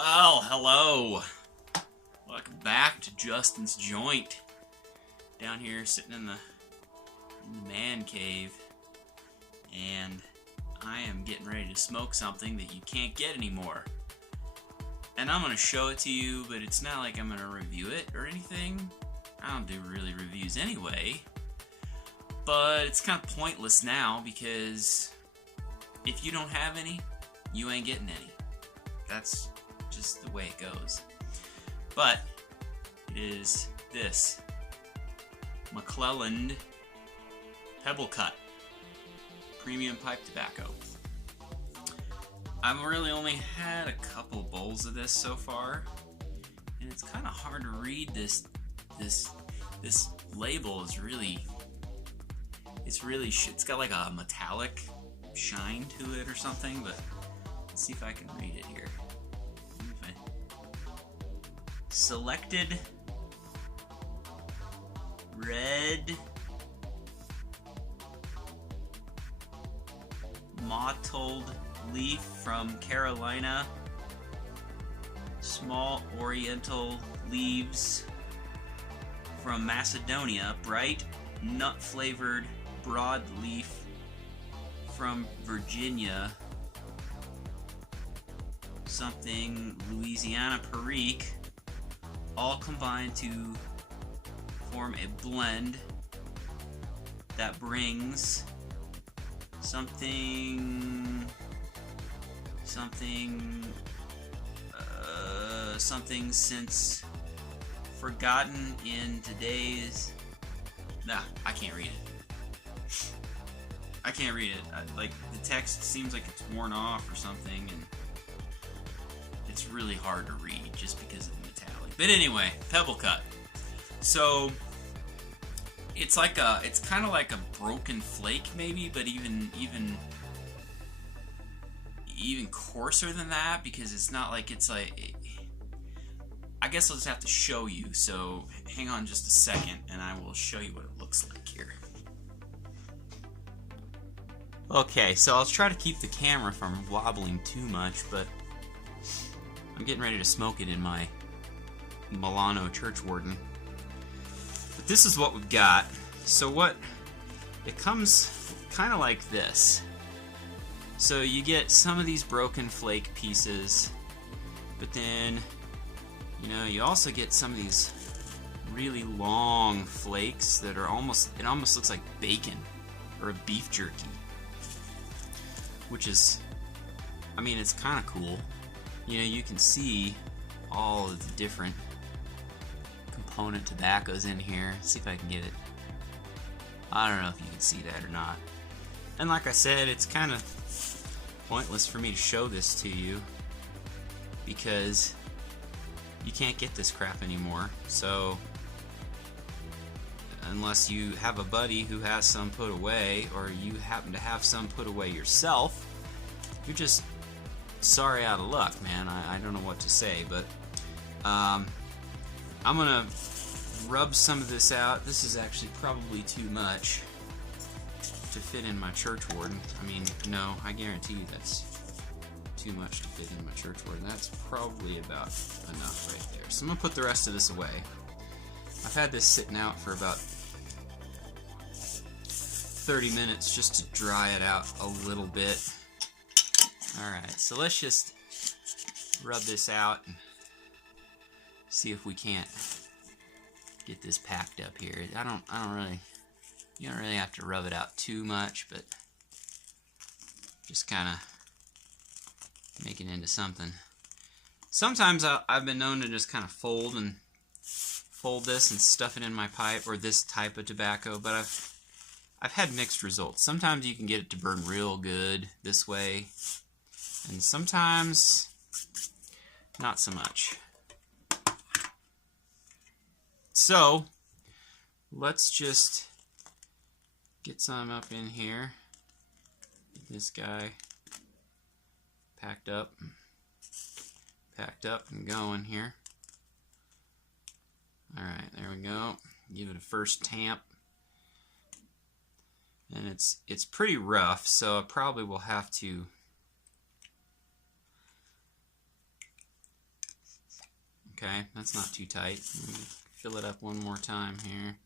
Well, hello. Welcome back to Justin's Joint. Down here sitting in the man cave. And I am getting ready to smoke something that you can't get anymore. And I'm going to show it to you, but it's not like I'm going to review it or anything. I don't do really reviews anyway. But it's kind of pointless now because if you don't have any, you ain't getting any. That's just the way it goes. But it is this McClelland Pebblecut premium pipe tobacco. I've really only had a couple bowls of this so far, and it's kind of hard to read this label. It's got like a metallic shine to it or something, but let's see if I can read it here. Selected red mottled leaf from Carolina, small oriental leaves from Macedonia, bright nut flavored broadleaf from Virginia, something Louisiana Perique, all combined to form a blend that brings something since forgotten in today's... Nah, I can't read it. I can't read it. Like, the text seems like it's worn off or something, and it's really hard to read just because of the metallic. But anyway, Pebblecut. So it's kind of like a broken flake maybe, but even coarser than that, because it's not like it's like... I guess I'll just have to show you, so hang on just a second and I will show you what it looks like here. Okay, so I'll try to keep the camera from wobbling too much, but I'm getting ready to smoke it in my Milano Churchwarden. But this is what we've got. So it comes kind of like this. So you get some of these broken flake pieces, but then, you know, you also get some of these really long flakes that are it almost looks like bacon or a beef jerky. Which is, I mean, it's kind of cool. You know, you can see all of the different component tobaccos in here. Let's see if I can get it. I don't know if you can see that or not. And like I said, it's kind of pointless for me to show this to you because you can't get this crap anymore. So unless you have a buddy who has some put away, or you happen to have some put away yourself, you're just sorry out of luck, man. I don't know what to say, but I'm gonna rub some of this out. This is actually probably too much to fit in my Churchwarden. I mean, no, I guarantee you that's too much to fit in my Churchwarden. That's probably about enough right there. So I'm gonna put the rest of this away. I've had this sitting out for about 30 minutes just to dry it out a little bit. Alright, so let's just rub this out and see if we can't get this packed up here. You don't really have to rub it out too much, but just kind of make it into something. Sometimes I've been known to just kind of fold this and stuff it in my pipe, or this type of tobacco, but I've had mixed results. Sometimes you can get it to burn real good this way, and sometimes not so much. So let's just get some up in here. Get this guy packed up and going here. Alright, there we go. Give it a first tamp. And it's pretty rough, so I probably will have to Okay, that's not too tight. Let me fill it up one more time here.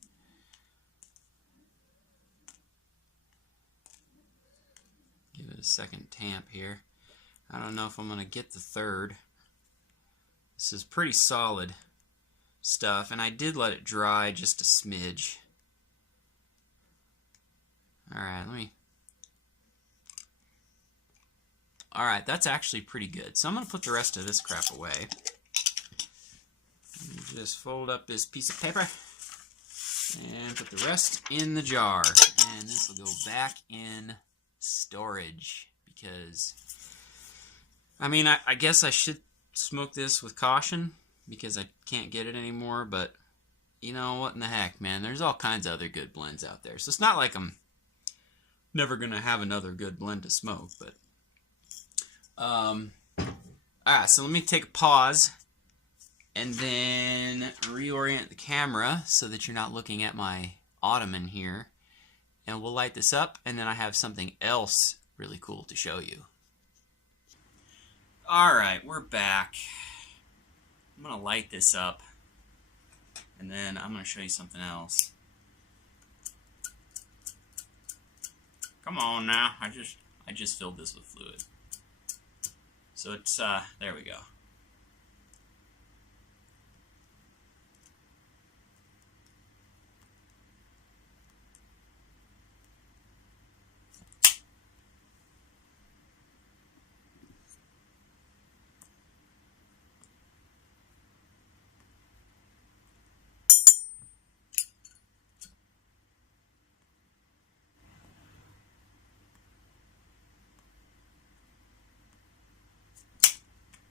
Give it a second tamp here. I don't know if I'm going to get the third. This is pretty solid stuff, and I did let it dry just a smidge. Alright, Alright, that's actually pretty good. So I'm going to put the rest of this crap away. Just fold up this piece of paper and put the rest in the jar. And this will go back in storage because, I mean, I guess I should smoke this with caution because I can't get it anymore, but you know, what in the heck, man, there's all kinds of other good blends out there. So it's not like I'm never going to have another good blend to smoke, but alright, so let me take a pause and then reorient the camera so that you're not looking at my ottoman here, and we'll light this up, and then I have something else really cool to show you. Alright, we're back. I'm going to light this up, and then I'm going to show you something else. Come on now, I just filled this with fluid. So it's, there we go.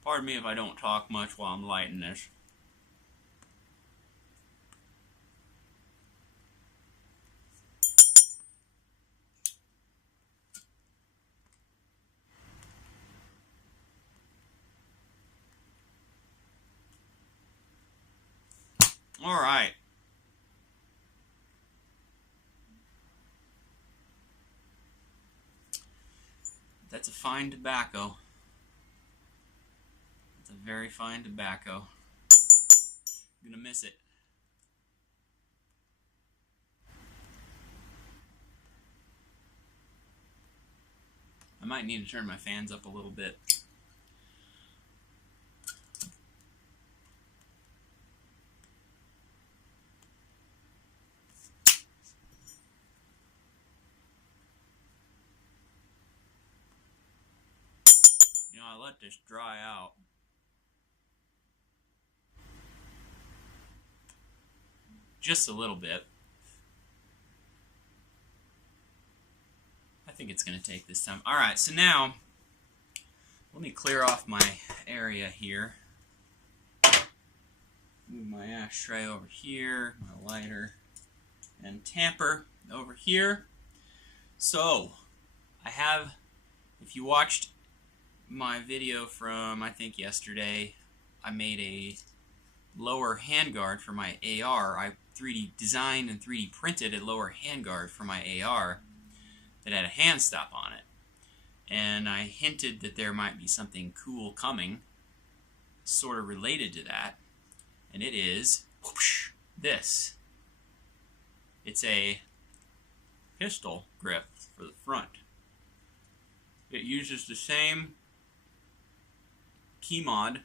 Pardon me if I don't talk much while I'm lighting this. All right. That's a fine tobacco. It's a very fine tobacco. I'm gonna miss it. I might need to turn my fans up a little bit. You know, I let this dry out. Just a little bit. I think it's going to take this time. Alright, so now, let me clear off my area here. Move my ashtray over here, my lighter and tamper over here. So, I have, if you watched my video from, I think yesterday, I made a lower handguard for my AR. I 3D designed and 3D printed a lower handguard for my AR that had a hand stop on it. And I hinted that there might be something cool coming, sort of related to that. And it is whoosh, this. It's a pistol grip for the front. It uses the same key mod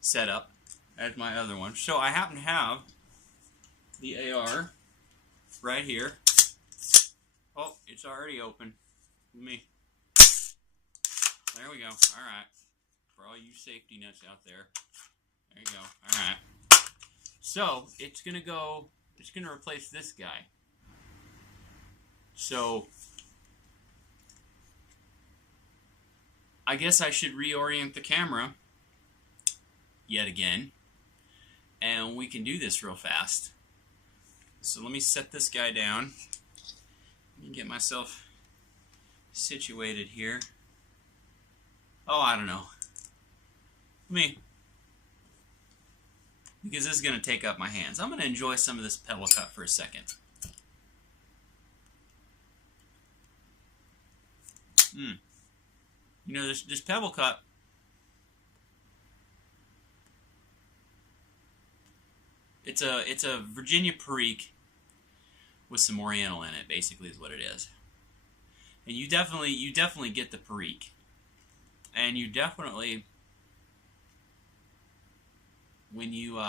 setup as my other one. So I happen to have the AR right here. Oh, it's already open. Let me. There we go. Alright. For all you safety nuts out there. There you go. Alright. So, it's going to replace this guy. So, I guess I should reorient the camera yet again, and we can do this real fast. So let me set this guy down. Let me get myself situated here. Oh, I don't know. Because this is going to take up my hands. I'm going to enjoy some of this Pebblecut for a second. You know, this Pebblecut, It's a Virginia Perique with some Oriental in it, basically is what it is. And you definitely get the Perique. And you definitely, when you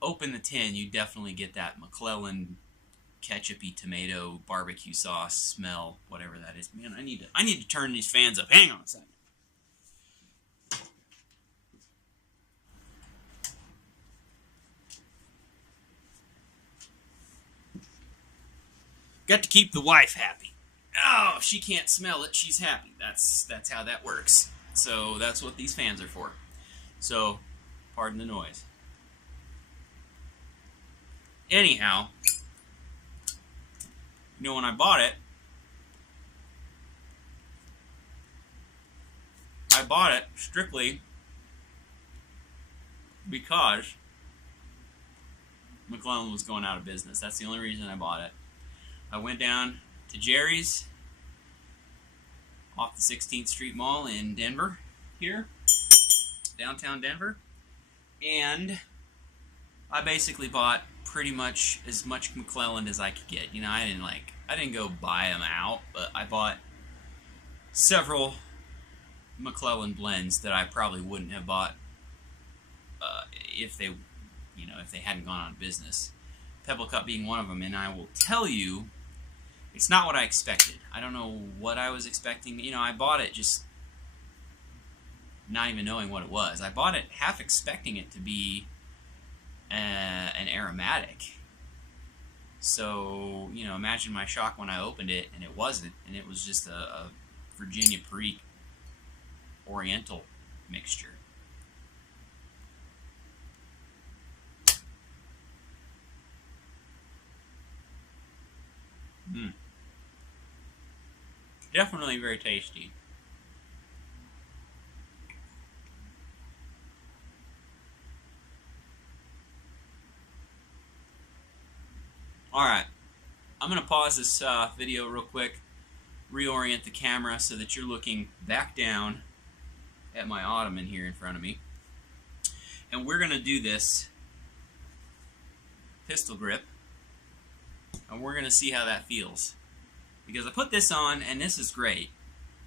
open the tin, you definitely get that McClelland ketchupy tomato barbecue sauce smell, whatever that is. Man, I need to turn these fans up. Hang on a second. Got to keep the wife happy. Oh, if she can't smell it, she's happy. That's how that works. So that's what these fans are for. So, pardon the noise. Anyhow, you know, when I bought it strictly because McClelland was going out of business. That's the only reason I bought it. I went down to Jerry's off the 16th Street Mall in Denver, here, downtown Denver, and I basically bought pretty much as much McClelland as I could get. You know, I didn't go buy them out, but I bought several McClelland blends that I probably wouldn't have bought if they hadn't gone out of business. Pebblecut being one of them, and I will tell you, it's not what I expected. I don't know what I was expecting. You know, I bought it just not even knowing what it was. I bought it half expecting it to be an aromatic. So, you know, imagine my shock when I opened it and it wasn't, and it was just a Virginia Perique Oriental mixture. Definitely very tasty. Alright, I'm going to pause this video real quick, reorient the camera so that you're looking back down at my ottoman here in front of me. And we're going to do this pistol grip, and we're going to see how that feels. Because I put this on, and this is great.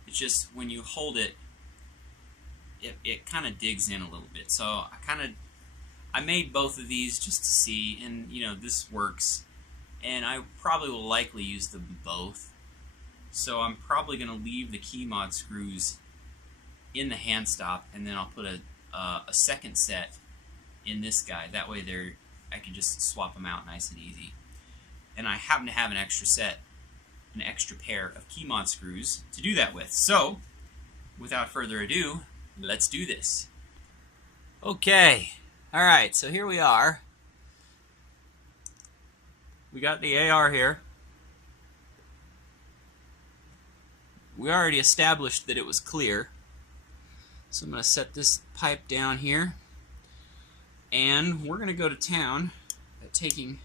It's just when you hold it, it kind of digs in a little bit. So I made both of these just to see, and you know, this works. And I probably will likely use them both. So I'm probably going to leave the key mod screws in the hand stop, and then I'll put a second set in this guy. That way I can just swap them out nice and easy. And I happen to have an extra pair of key mod screws to do that with. So, without further ado, let's do this. Okay, alright, so here we are. We got the AR here. We already established that it was clear. So I'm going to set this pipe down here. And we're going to go to town at taking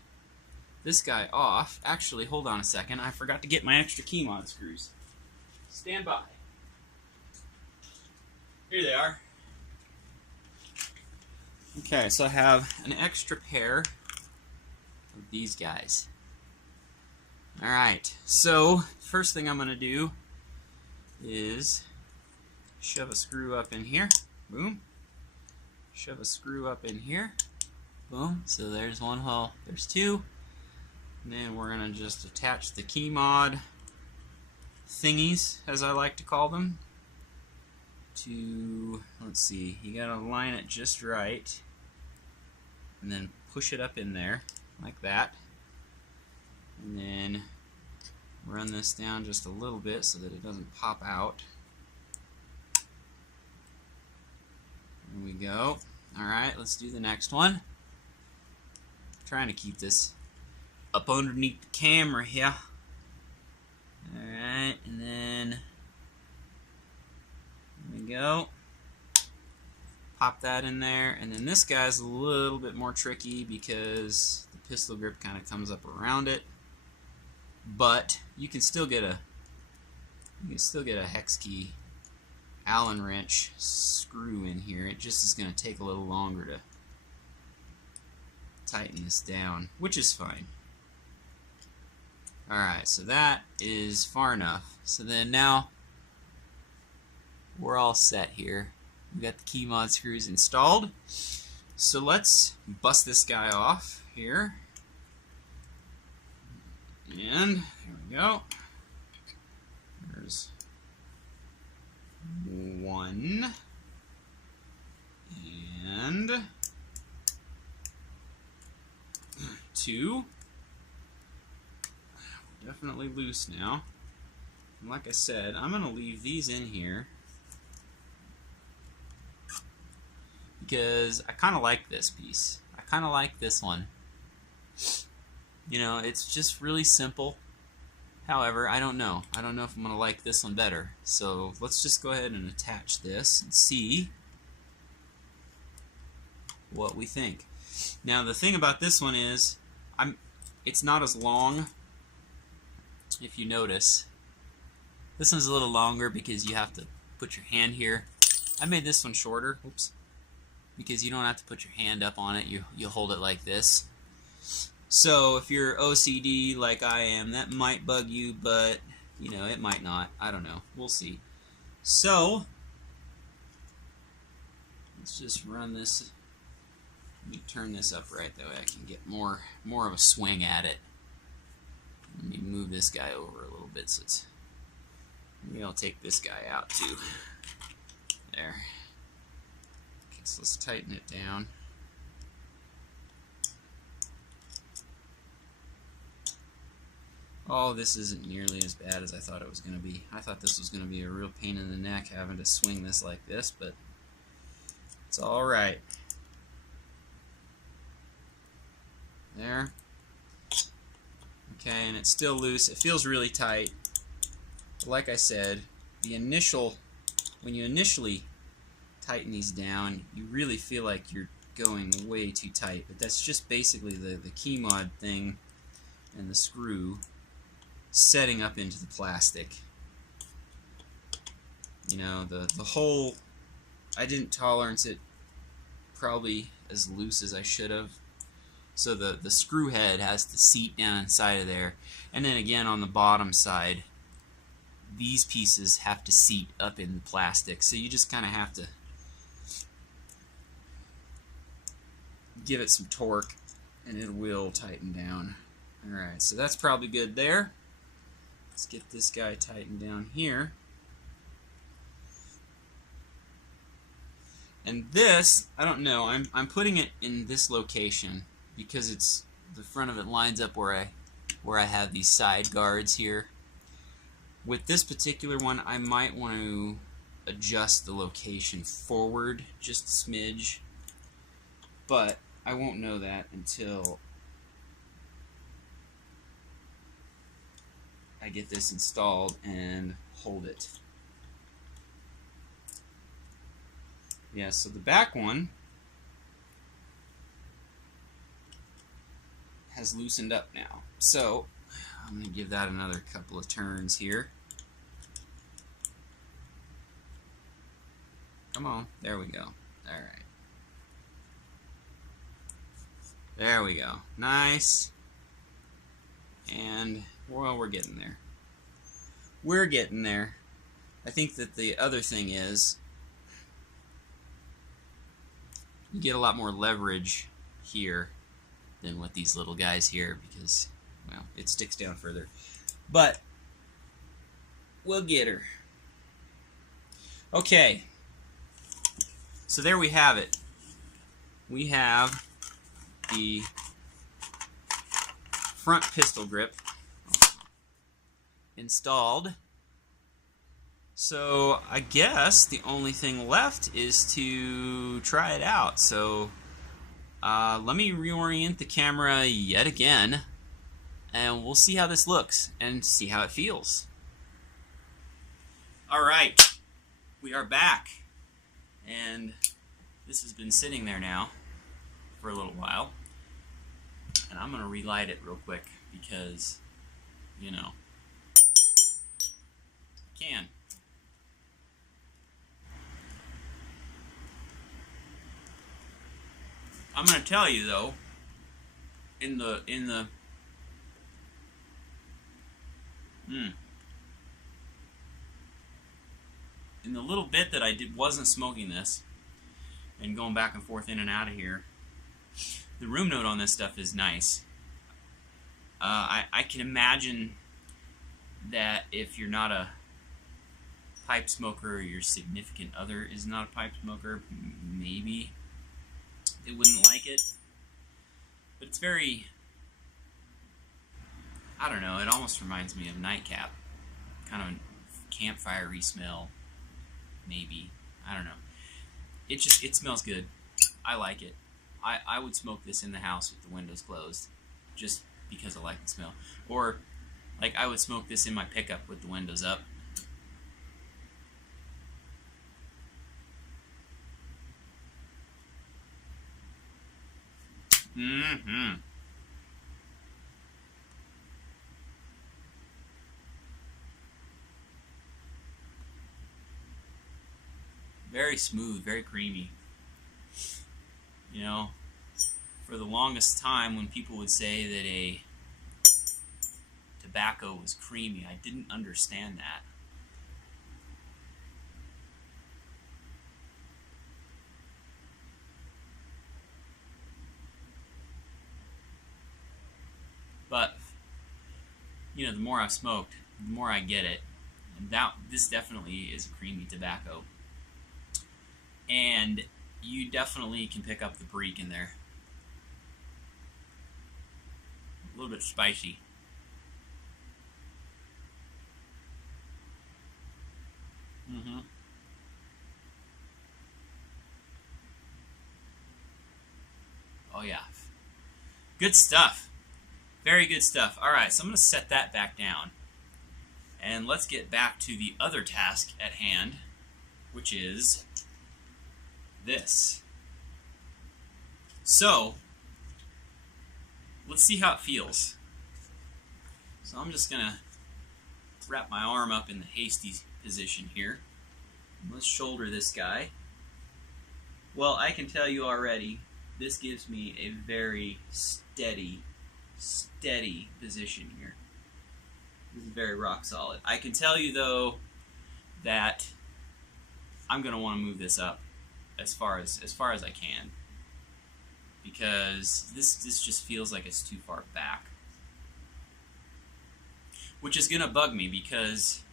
this guy off. Actually, hold on a second. I forgot to get my extra key mod screws. Stand by. Here they are. Okay, so I have an extra pair of these guys. Alright, so first thing I'm going to do is shove a screw up in here. Boom. Shove a screw up in here. Boom. So there's one hole. There's two. And then we're going to just attach the key mod thingies, as I like to call them, to, let's see, you got to line it just right. And then push it up in there, like that. And then run this down just a little bit so that it doesn't pop out. There we go. Alright, let's do the next one. I'm trying to keep this up underneath the camera here. Alright, and then there we go. Pop that in there, and then this guy's a little bit more tricky because the pistol grip kind of comes up around it. But you can still get a hex key Allen wrench screw in here. It just is going to take a little longer tighten this down, which is fine. Alright, so that is far enough. So then now we're all set here. We got the key mod screws installed. So let's bust this guy off here. And here we go. There's one. And two. Definitely loose now. And like I said, I'm going to leave these in here because I kind of like this piece. I kind of like this one. You know, it's just really simple. However, I don't know. I don't know if I'm going to like this one better. So let's just go ahead and attach this and see what we think. Now the thing about this one is it's not as long. If you notice, this one's a little longer because you have to put your hand here. I made this one shorter, oops, because you don't have to put your hand up on it. You hold it like this. So if you're OCD like I am, that might bug you, but you know, it might not. I don't know. We'll see. So let's just run this. Let me turn this up right that way I can get more of a swing at it. Let me move this guy over a little bit so it's. Maybe I'll take this guy out too. There. Okay, so let's tighten it down. Oh, this isn't nearly as bad as I thought it was going to be. I thought this was going to be a real pain in the neck having to swing this like this, but it's alright. There. Okay, and it's still loose. It feels really tight. But like I said, when you initially tighten these down, you really feel like you're going way too tight. But that's just basically the key mod thing and the screw setting up into the plastic. You know, the whole, I didn't tolerance it probably as loose as I should have. So the screw head has to seat down inside of there. And then again on the bottom side, these pieces have to seat up in the plastic. So you just kind of have to give it some torque and it will tighten down. Alright, so that's probably good there. Let's get this guy tightened down here. And this, I don't know, I'm putting it in this location because it's the front of it lines up where I have these side guards here. With this particular one, I might want to adjust the location forward just a smidge, but I won't know that until I get this installed and hold it. Yeah, so the back one has loosened up now. So I'm going to give that another couple of turns here. Come on, there we go. Alright. There we go. Nice. And, well, we're getting there. We're getting there. I think that the other thing is you get a lot more leverage here than with these little guys here because, well, it sticks down further. But we'll get her. Okay. So there we have it. We have the front pistol grip installed. So I guess the only thing left is to try it out. So let me reorient the camera yet again and we'll see how this looks and see how it feels. Alright, we are back and this has been sitting there now for a little while and I'm going to relight it real quick because, you know, I can. I'm going to tell you though, in the in the little bit that I wasn't smoking this and going back and forth in and out of here, the room note on this stuff is nice. I can imagine that if you're not a pipe smoker or your significant other is not a pipe smoker, maybe they wouldn't like it. But it's very, I don't know, it almost reminds me of nightcap. Kind of campfire-y smell, maybe. I don't know. It smells good. I like it. I would smoke this in the house with the windows closed, just because I like the smell. Or, like, I would smoke this in my pickup with the windows up. Mm-hmm. Very smooth, very creamy. You know, for the longest time when people would say that a tobacco was creamy, I didn't understand that. But, you know, the more I've smoked, the more I get it. And this definitely is a creamy tobacco. And you definitely can pick up the Perique in there. A little bit spicy. Mm-hmm. Oh yeah. Good stuff. Very good stuff. Alright, so I'm going to set that back down. And let's get back to the other task at hand, which is this. So, let's see how it feels. So I'm just going to wrap my arm up in the hasty position here. Let's shoulder this guy. Well, I can tell you already, this gives me a very steady position here. This is very rock solid. I can tell you though that I'm going to want to move this up as far as I can, because this just feels like it's too far back, which is going to bug me because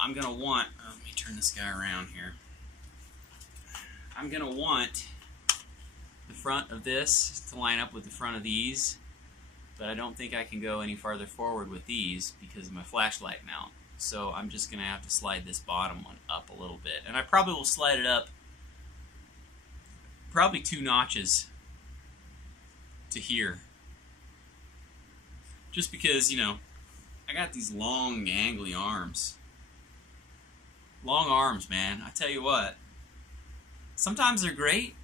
I'm going to want, let me turn this guy around here. I'm going to want the front of this to line up with the front of these, but I don't think I can go any farther forward with these because of my flashlight mount. So I'm just going to have to slide this bottom one up a little bit. And I probably will slide it up probably 2 notches to here. Just because, you know, I got these long, gangly arms. Long arms, man. I tell you what. Sometimes they're great.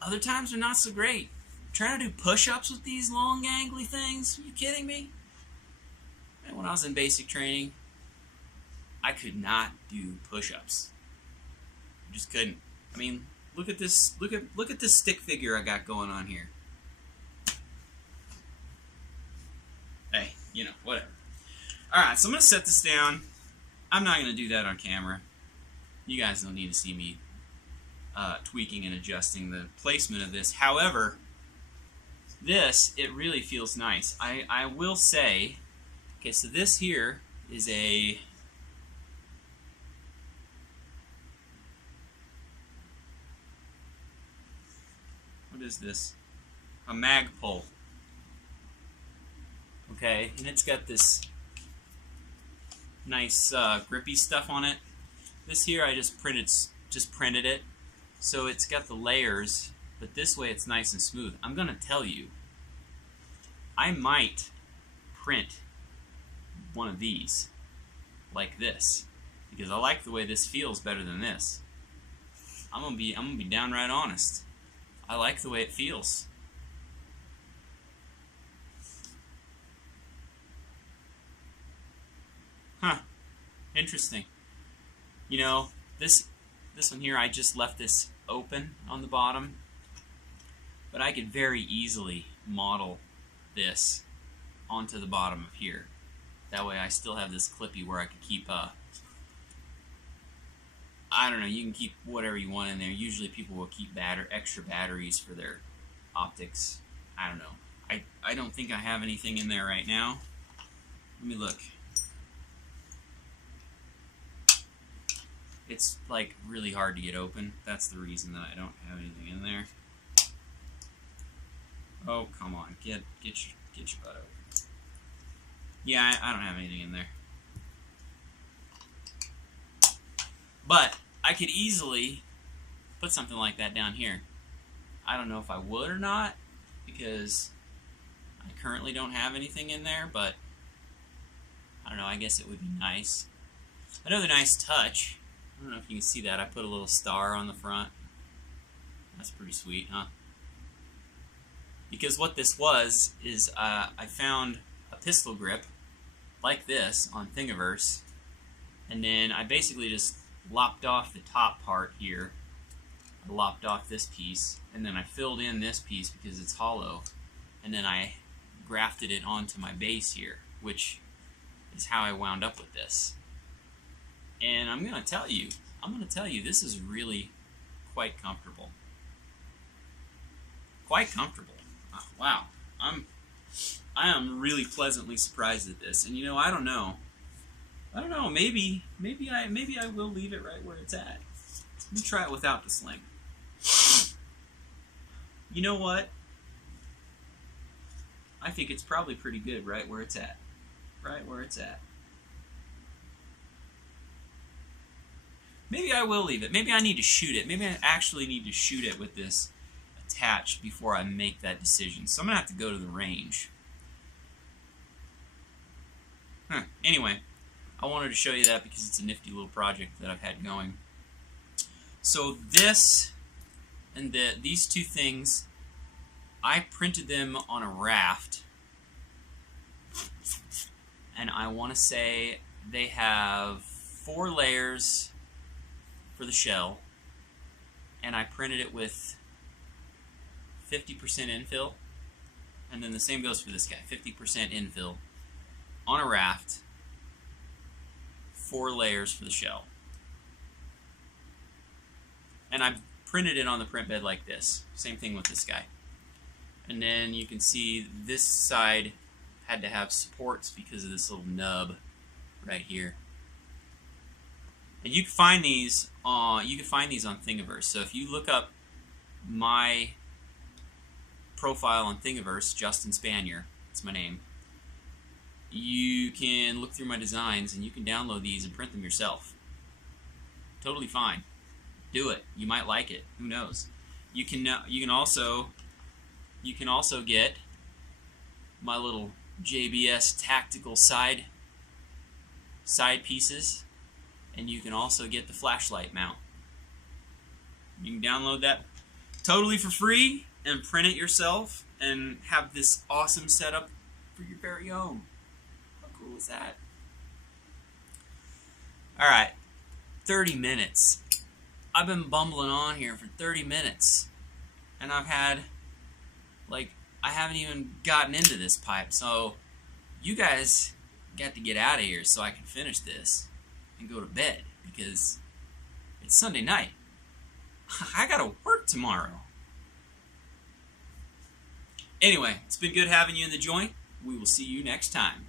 Other times they're not so great. Trying to do push-ups with these long, gangly things? Are you kidding me? Man, when I was in basic training, I could not do push-ups. I just couldn't. I mean, look at this. Look at this stick figure I got going on here. Hey, you know, whatever. All right, so I'm gonna set this down. I'm not gonna do that on camera. You guys don't need to see me tweaking and adjusting the placement of this. However, this, it really feels nice. I will say, okay, so this here is a what is this? A Magpul. Okay, and it's got this nice grippy stuff on it. This here I just printed it, so it's got the layers, but this way it's nice and smooth. I'm gonna tell you, I might print one of these like this because I like the way this feels better than this. I'm gonna be downright honest. I like the way it feels. Huh. Interesting. You know, this one here, I just left this open on the bottom, but I could very easily model this onto the bottom of here. That way I still have this clippy where I could keep, I don't know, you can keep whatever you want in there. Usually people will keep extra batteries for their optics. I don't know. I don't think I have anything in there right now. Let me look. It's like really hard to get open. That's the reason that I don't have anything in there. Oh, come on. Get your butt open. Yeah, I don't have anything in there. But I could easily put something like that down here. I don't know if I would or not, because I currently don't have anything in there, but I don't know, I guess it would be nice. Another nice touch, I don't know if you can see that, I put a little star on the front. That's pretty sweet, huh? Because what this was is I found a pistol grip like this on Thingiverse, and then I basically just lopped off the top part here. I lopped off this piece, and then I filled in this piece because it's hollow, and then I grafted it onto my base here, which is how I wound up with this. And I'm gonna tell you, this is really quite comfortable. Quite comfortable. Oh, wow, I am really pleasantly surprised at this. And you know, I don't know. Maybe I will leave it right where it's at. Let me try it without the sling. You know what? I think it's probably pretty good right where it's at. Right where it's at. Maybe I will leave it. Maybe I need to shoot it. Maybe I actually need to shoot it with this attached before I make that decision. So I'm going to have to go to the range. Anyway, I wanted to show you that because it's a nifty little project that I've had going. So this and these two things, I printed them on a raft. And I want to say they have 4 layers for the shell. And I printed it with 50% infill. And then the same goes for this guy, 50% infill. On a raft, 4 layers for the shell. And I printed it on the print bed like this. Same thing with this guy. And then you can see this side had to have supports because of this little nub right here. And you can find these on Thingiverse. So if you look up my profile on Thingiverse, Justin Spanier, that's my name, you can look through my designs and you can download these and print them yourself. Totally fine. Do it. You might like it. Who knows? You can also get my little JBS tactical side pieces, and you can also get the flashlight mount. You can download that totally for free and print it yourself and have this awesome setup for your very own. How cool is that? Alright, 30 minutes. I've been bumbling on here for 30 minutes, and I've had, like, I haven't even gotten into this pipe, so you guys got to get out of here so I can finish this and go to bed, because it's Sunday night. I gotta work tomorrow. Anyway, it's been good having you in the joint. We will see you next time.